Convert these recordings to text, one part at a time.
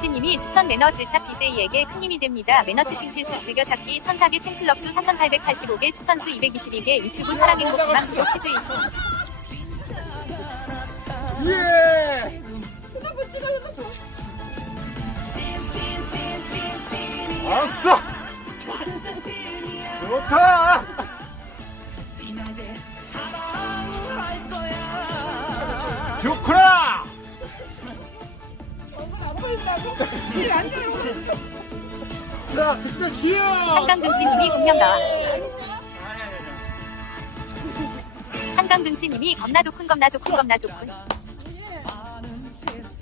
한강둔치님이 추천 매너 질착 DJ에게 큰 힘이 됩니다. 매너 채팅 필수 즐겨찾기 천사계 팬클럽 수 4,885개 추천수 222개 유튜브 사랑행복만 구독해주이소. 예! 알았어! 좋다! 좋구나! 자, 특별 기여! 한강둔치님이 분명 나와. 한강둔치님이 겁나 좋군 겁나 좋군 겁나 좋군.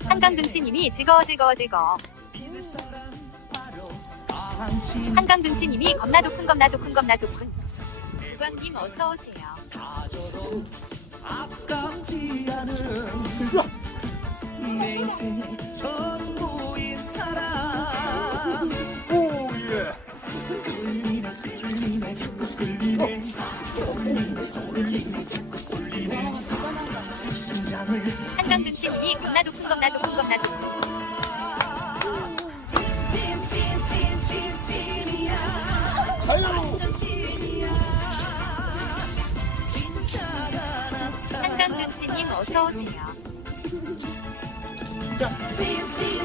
한강둔치님이 즐거워 즐거워 즐거워. 한강둔치님이 겁나 좋군 겁나 좋군 겁나 좋군. 우광님 어서 오세요. 아깝지 않은 내 인생의 한강둔치님이 겁나 좋군 겁나 좋군 겁나 좋군. 자유! 한강둔치님 어서 오세요. 찐